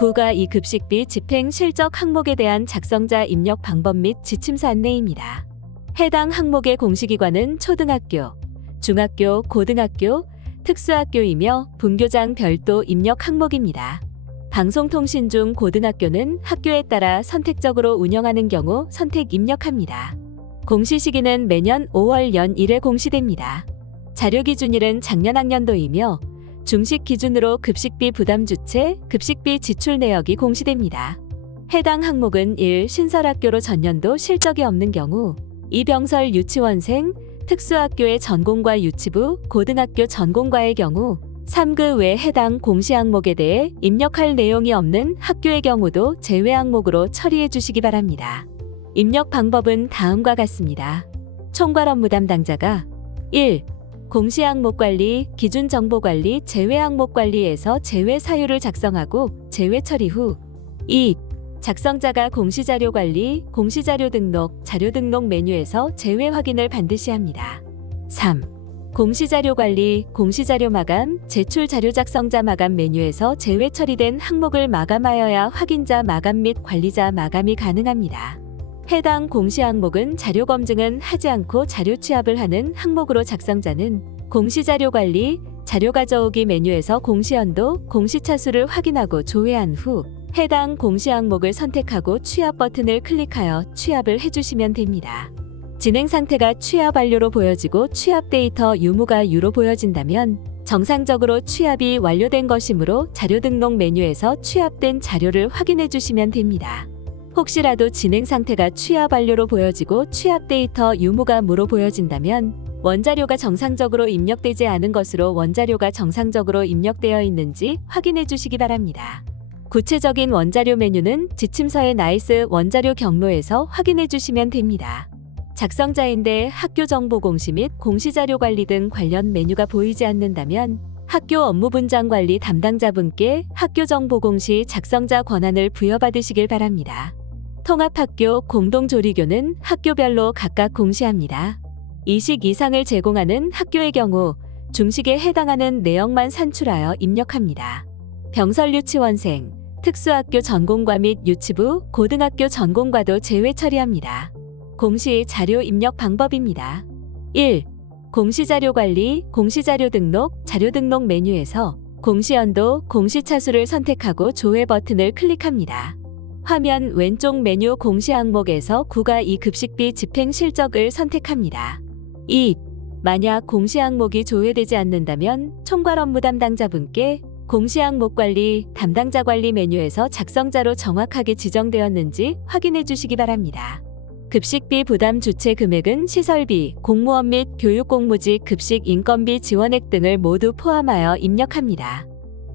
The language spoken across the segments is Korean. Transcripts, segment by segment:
9가 이 급식비 집행 실적 항목에 대한 작성자 입력 방법 및 지침서 안내입니다. 해당 항목의 공시기관은 초등학교, 중학교, 고등학교, 특수학교이며 분교장 별도 입력 항목입니다. 방송통신 중 고등학교는 학교에 따라 선택적으로 운영하는 경우 선택 입력합니다. 공시 시기는 매년 5월 연 1회 공시됩니다. 자료 기준일은 작년 학년도이며 중식 기준으로 급식비 부담 주체, 급식비 지출 내역이 공시됩니다. 해당 항목은 1. 신설학교로 전년도 실적이 없는 경우 2. 병설 유치원생, 특수학교의 전공과 유치부, 고등학교 전공과의 경우 3. 그 외 해당 공시 항목에 대해 입력할 내용이 없는 학교의 경우도 제외 항목으로 처리해 주시기 바랍니다. 입력 방법은 다음과 같습니다. 총괄 업무 담당자가 1. 공시 항목 관리, 기준 정보 관리, 제외 항목 관리에서 제외 사유를 작성하고 제외 처리 후 2. 작성자가 공시자료 관리, 공시자료 등록, 자료 등록 메뉴에서 제외 확인을 반드시 합니다. 3. 공시자료 관리, 공시자료 마감, 제출 자료 작성자 마감 메뉴에서 제외 처리된 항목을 마감하여야 확인자 마감 및 관리자 마감이 가능합니다. 해당 공시 항목은 자료 검증은 하지 않고 자료 취합을 하는 항목으로 작성자는 공시자료 관리, 자료 가져오기 메뉴에서 공시연도, 공시차수를 확인하고 조회한 후 해당 공시 항목을 선택하고 취합 버튼을 클릭하여 취합을 해주시면 됩니다. 진행 상태가 취합 완료로 보여지고 취합 데이터 유무가 유로 보여진다면 정상적으로 취합이 완료된 것이므로 자료 등록 메뉴에서 취합된 자료를 확인해 주시면 됩니다. 혹시라도 진행 상태가 취합 완료로 보여지고 취합 데이터 유무가 무로 보여진다면 원자료가 정상적으로 입력되지 않은 것으로 원자료가 정상적으로 입력되어 있는지 확인해 주시기 바랍니다. 구체적인 원자료 메뉴는 지침서의 나이스 원자료 경로에서 확인해 주시면 됩니다. 작성자인데 학교 정보 공시 및 공시자료 관리 등 관련 메뉴가 보이지 않는다면 학교 업무 분장 관리 담당자분께 학교 정보 공시 작성자 권한을 부여받으시길 바랍니다. 통합학교 공동조리교는 학교별로 각각 공시합니다. 2식 이상을 제공하는 학교의 경우 중식에 해당하는 내역만 산출하여 입력합니다. 병설 유치원생, 특수학교 전공과 및 유치부, 고등학교 전공과도 제외 처리합니다. 공시 자료 입력 방법입니다. 1. 공시자료 관리, 공시자료 등록, 자료 등록 메뉴에서 공시연도, 공시차수를 선택하고 조회 버튼을 클릭합니다. 화면 왼쪽 메뉴 공시 항목에서 9가 이 급식비 집행 실적을 선택합니다. 2. 만약 공시 항목이 조회되지 않는다면 총괄 업무 담당자분께 공시 항목 관리, 담당자 관리 메뉴에서 작성자로 정확하게 지정되었는지 확인해 주시기 바랍니다. 급식비 부담 주체 금액은 시설비, 공무원 및 교육공무직 급식 인건비 지원액 등을 모두 포함하여 입력합니다.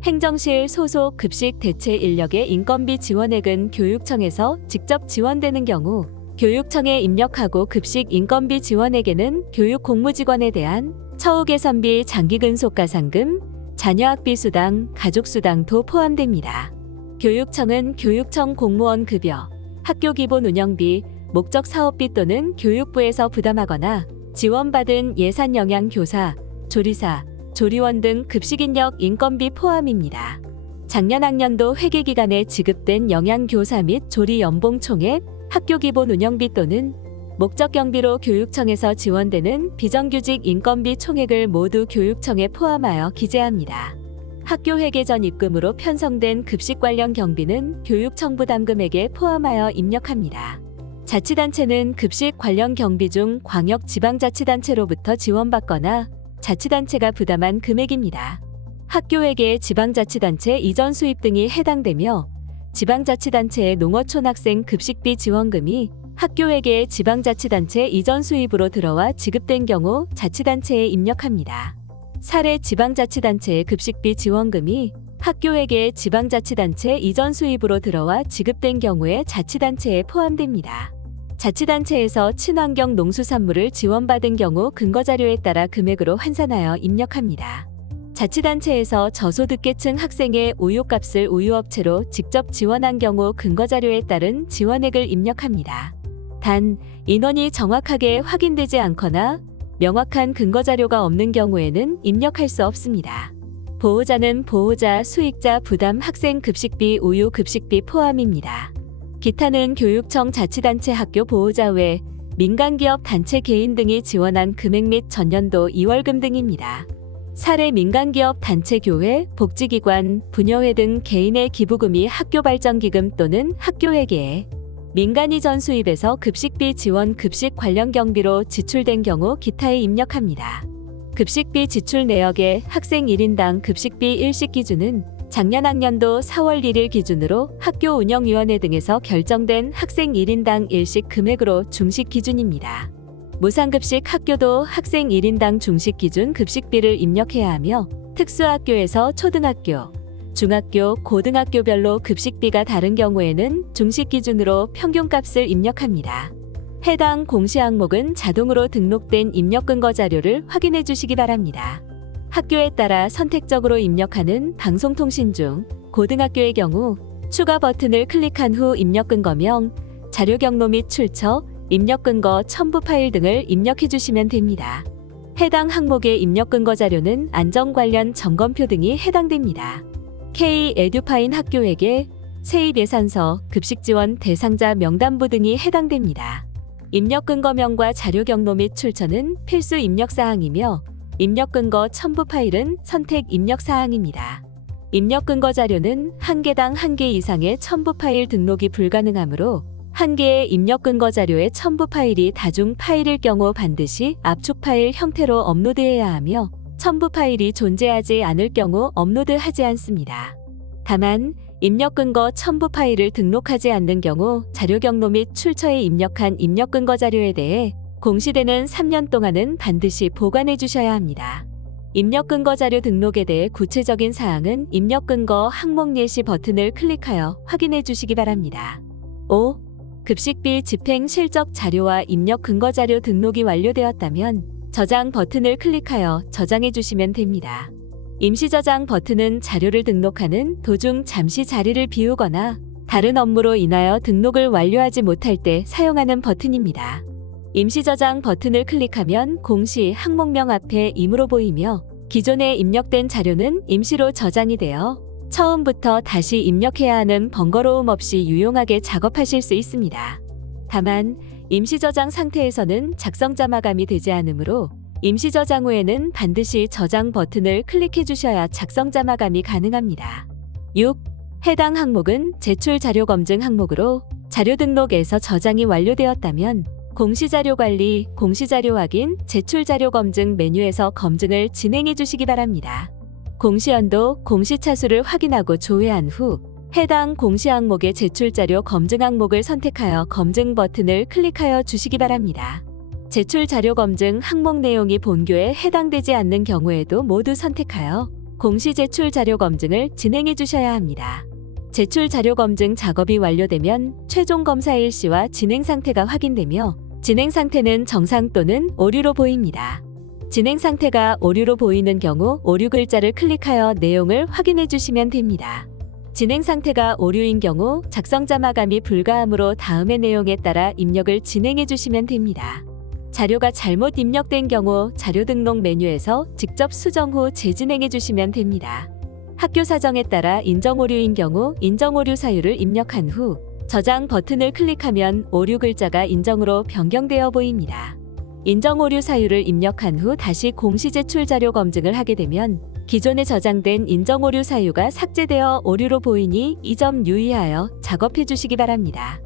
행정실 소속 급식 대체 인력의 인건비 지원액은 교육청에서 직접 지원되는 경우 교육청에 입력하고 급식 인건비 지원액에는 교육공무직원에 대한 처우 개선비, 장기근속가상금, 자녀학비 수당, 가족수당도 포함됩니다. 교육청은 교육청 공무원 급여, 학교 기본 운영비, 목적 사업비 또는 교육부에서 부담하거나 지원받은 예산 영양 교사, 조리사, 조리원 등 급식인력 인건비 포함입니다. 작년 학년도 회계기간에 지급된 영양교사 및 조리 연봉 총액, 학교 기본 운영비 또는 목적 경비로 교육청에서 지원되는 비정규직 인건비 총액을 모두 교육청에 포함하여 기재합니다. 학교 회계 전 입금으로 편성된 급식 관련 경비는 교육청 부담금액에 포함하여 입력합니다. 자치단체는 급식 관련 경비 중 광역지방자치단체로부터 지원받거나 자치단체가 부담한 금액입니다. 학교회계 지방자치단체 이전 수입 등이 해당되며 지방자치단체의 농어촌 학생 급식비 지원금이 학교회계 지방자치단체 이전 수입으로 들어와 지급된 경우 자치단체에 입력합니다. 사례 지방자치단체의 급식비 지원금이 학교회계 지방자치단체 이전 수입으로 들어와 지급된 경우에 자치단체에 포함됩니다. 자치단체에서 친환경 농수산물을 지원받은 경우 근거자료에 따라 금액으로 환산하여 입력합니다. 자치단체에서 저소득계층 학생의 우유값을 우유업체로 직접 지원한 경우 근거자료에 따른 지원액을 입력합니다. 단, 인원이 정확하게 확인되지 않거나 명확한 근거자료가 없는 경우에는 입력할 수 없습니다. 보호자는 보호자, 수익자 부담 학생 급식비, 우유 급식비 포함입니다. 기타는 교육청, 자치단체, 학교 보호자 외 민간기업, 단체, 개인 등이 지원한 금액 및 전년도 2월금 등입니다. 사례 민간기업, 단체, 교회, 복지기관, 부녀회 등 개인의 기부금이 학교발전기금 또는 학교회계에 민간이 전수입에서 급식비 지원, 급식 관련 경비로 지출된 경우 기타에 입력합니다. 급식비 지출 내역의 학생 1인당 급식비 일식 기준은 작년 학년도 4월 1일 기준으로 학교운영위원회 등에서 결정된 학생 1인당 일식 금액으로 중식 기준입니다. 무상급식 학교도 학생 1인당 중식 기준 급식비를 입력해야 하며 특수학교에서 초등학교, 중학교, 고등학교별로 급식비가 다른 경우에는 중식 기준으로 평균값을 입력합니다. 해당 공시 항목은 자동으로 등록된 입력 근거 자료를 확인해 주시기 바랍니다. 학교에 따라 선택적으로 입력하는 방송통신 중 고등학교의 경우 추가 버튼을 클릭한 후 입력 근거명, 자료 경로 및 출처, 입력 근거 첨부 파일 등을 입력해 주시면 됩니다. 해당 항목의 입력 근거 자료는 안전 관련 점검표 등이 해당됩니다. K-에듀파인 학교에게 세입 예산서, 급식 지원 대상자 명단부 등이 해당됩니다. 입력 근거명과 자료 경로 및 출처는 필수 입력 사항이며 입력 근거 첨부 파일은 선택 입력 사항입니다. 입력 근거 자료는 한 개당 1개 이상의 첨부 파일 등록이 불가능하므로 한 개의 입력 근거 자료의 첨부 파일이 다중 파일일 경우 반드시 압축 파일 형태로 업로드해야 하며 첨부 파일이 존재하지 않을 경우 업로드하지 않습니다. 다만 입력 근거 첨부 파일을 등록하지 않는 경우 자료 경로 및 출처에 입력한 입력 근거 자료에 대해 공시되는 3년 동안은 반드시 보관해 주셔야 합니다. 입력 근거 자료 등록에 대해 구체적인 사항은 입력 근거 항목 예시 버튼을 클릭하여 확인해 주시기 바랍니다. 5. 급식비 집행 실적 자료와 입력 근거 자료 등록이 완료되었다면 저장 버튼을 클릭하여 저장해 주시면 됩니다. 임시 저장 버튼은 자료를 등록하는 도중 잠시 자리를 비우거나 다른 업무로 인하여 등록을 완료하지 못할 때 사용하는 버튼입니다. 임시 저장 버튼을 클릭하면 공시 항목명 앞에 임으로 보이며 기존에 입력된 자료는 임시로 저장이 되어 처음부터 다시 입력해야 하는 번거로움 없이 유용하게 작업하실 수 있습니다. 다만 임시 저장 상태에서는 작성자 마감이 되지 않으므로 임시 저장 후에는 반드시 저장 버튼을 클릭해 주셔야 작성자 마감이 가능합니다. 6. 해당 항목은 제출 자료 검증 항목으로 자료 등록에서 저장이 완료되었다면 공시자료 관리, 공시자료 확인, 제출 자료 검증 메뉴에서 검증을 진행해 주시기 바랍니다. 공시연도, 공시차수를 확인하고 조회한 후 해당 공시 항목의 제출 자료 검증 항목을 선택하여 검증 버튼을 클릭하여 주시기 바랍니다. 제출 자료 검증 항목 내용이 본교에 해당되지 않는 경우에도 모두 선택하여 공시 제출 자료 검증을 진행해 주셔야 합니다. 제출 자료 검증 작업이 완료되면 최종 검사 일시와 진행 상태가 확인되며 진행 상태는 정상 또는 오류로 보입니다. 진행 상태가 오류로 보이는 경우 오류 글자를 클릭하여 내용을 확인해 주시면 됩니다. 진행 상태가 오류인 경우 작성자 마감이 불가하므로 다음의 내용에 따라 입력을 진행해 주시면 됩니다. 자료가 잘못 입력된 경우 자료 등록 메뉴에서 직접 수정 후 재진행해 주시면 됩니다. 학교 사정에 따라 인정 오류인 경우 인정 오류 사유를 입력한 후 저장 버튼을 클릭하면 오류 글자가 인정으로 변경되어 보입니다. 인정 오류 사유를 입력한 후 다시 공시 제출 자료 검증을 하게 되면 기존에 저장된 인정 오류 사유가 삭제되어 오류로 보이니 이 점 유의하여 작업해 주시기 바랍니다.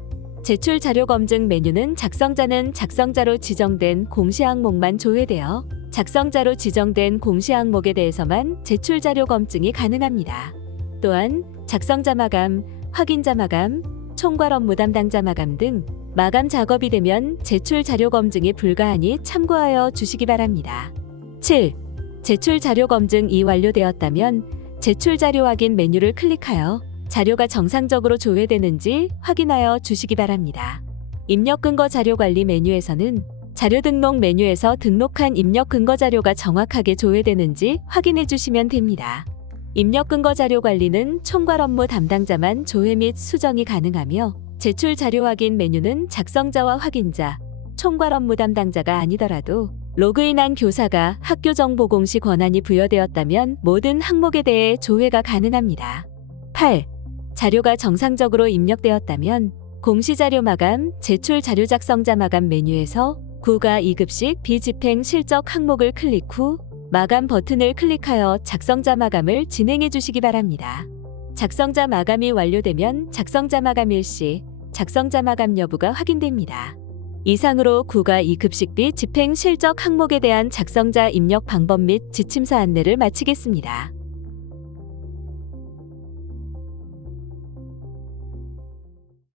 제출 자료 검증 메뉴는 작성자는 작성자로 지정된 공시 항목만 조회되어 작성자로 지정된 공시 항목에 대해서만 제출 자료 검증이 가능합니다. 또한 작성자 마감, 확인자 마감, 총괄 업무 담당자 마감 등 마감 작업이 되면 제출 자료 검증이 불가하니 참고하여 주시기 바랍니다. 7. 제출 자료 검증이 완료되었다면 제출 자료 확인 메뉴를 클릭하여 자료가 정상적으로 조회되는지 확인하여 주시기 바랍니다. 입력 근거 자료 관리 메뉴에서는 자료 등록 메뉴에서 등록한 입력 근거 자료가 정확하게 조회되는지 확인해 주시면 됩니다. 입력 근거 자료 관리는 총괄 업무 담당자만 조회 및 수정이 가능하며 제출 자료 확인 메뉴는 작성자와 확인자, 총괄 업무 담당자가 아니더라도 로그인한 교사가 학교 정보 공시 권한이 부여되었다면 모든 항목에 대해 조회가 가능합니다. 8. 자료가 정상적으로 입력되었다면 공시자료 마감, 제출 자료 작성자 마감 메뉴에서 9가 2급식 비집행 실적 항목을 클릭 후 마감 버튼을 클릭하여 작성자 마감을 진행해 주시기 바랍니다. 작성자 마감이 완료되면 작성자 마감 일시, 작성자 마감 여부가 확인됩니다. 이상으로 9가 2급식비 집행 실적 항목에 대한 작성자 입력 방법 및 지침서 안내를 마치겠습니다.